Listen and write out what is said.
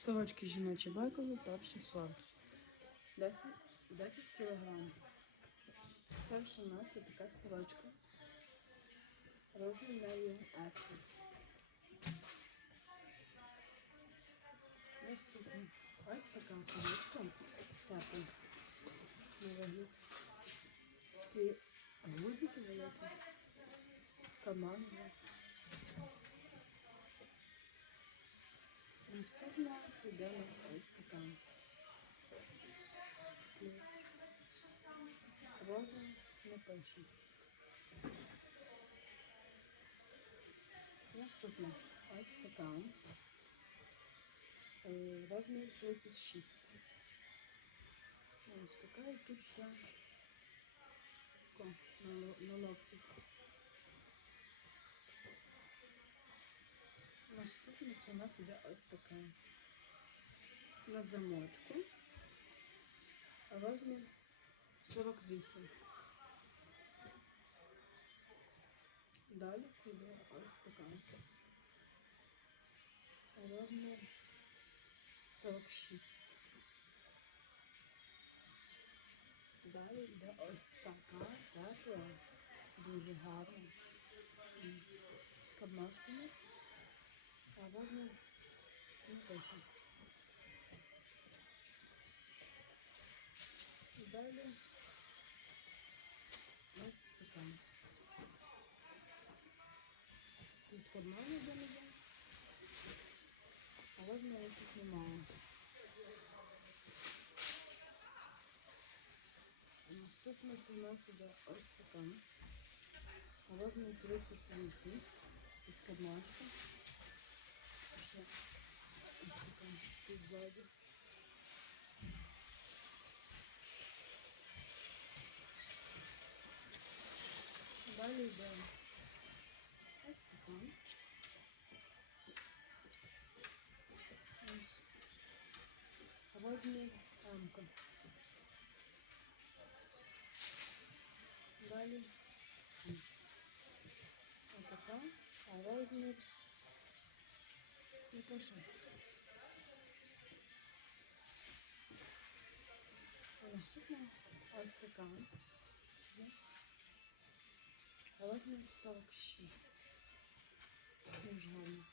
Сорочки жіночі байкові, перший сорт. 10, 10 кілограм. Перша у нас є така сорочка. Розмір неї S. Наступна. Ось така сорочка. Тепла. На вигляд. Такі гудзики великі. Кармани. Наступна це йде у нас ось така. Розум не пише. Наступна ось така. Е, Розмір 36. Ось така і тут ще на, ло- Наступна у нас іде ось така. На замочку. Розмір 48. Далі це йде ось така. Розмір 46. Далі йде ось така тепла, дуже гарна. З кабмашками. А розмір не пише. І далі ось така. Тут кармани де не є. А розміру тут немає. Наступна це у нас іде ось така. Розмір 38. Тут кармашка. тут ззаді. Далі йде ось така. Ось. Розмір рамка. Далі ось така, а розмір не пише. А Наступна ось така. Розмір 46. Дуже гарно.